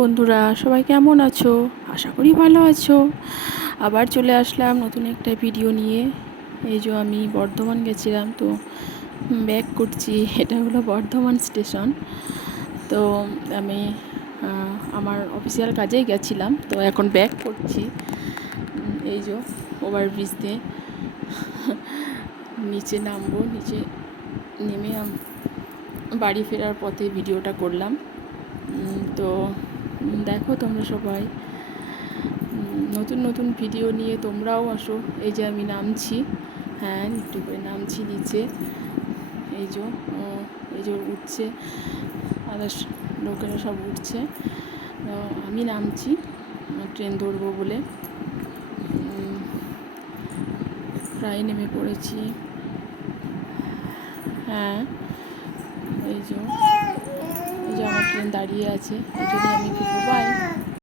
বন্ধুরা সবাই কেমন আছো? আশা করি ভালো আছো। আবার চলে আসলাম নতুন একটা ভিডিও নিয়ে। এই যে আমি বর্ধমান গেছিলাম, তো ব্যাক করছি। এটা হলো বর্ধমান স্টেশন। তো আমি আমার অফিসিয়াল কাজেই গেছিলাম, তো এখন ব্যাক করছি। এই যে ওভারব্রিজ দিয়ে নিচে নামবো। নিচে নেমে বাড়ি ফেরার পথে ভিডিওটা করলাম। তো দেখো তোমরা সবাই নতুন নতুন ভিডিও নিয়ে তোমরাও আসো। এই যে আমি নামছি, হ্যাঁ একটু করে নামছি নিচে। এই যে উঠছে, আদার্স লোকেরা সব উঠছে। আমি নামছি ট্রেন ধরবো বলে। প্রায় নেমে পড়েছি। হ্যাঁ এই যে আমার ট্রেন দাঁড়িয়ে আছে, এই জন্যই আমি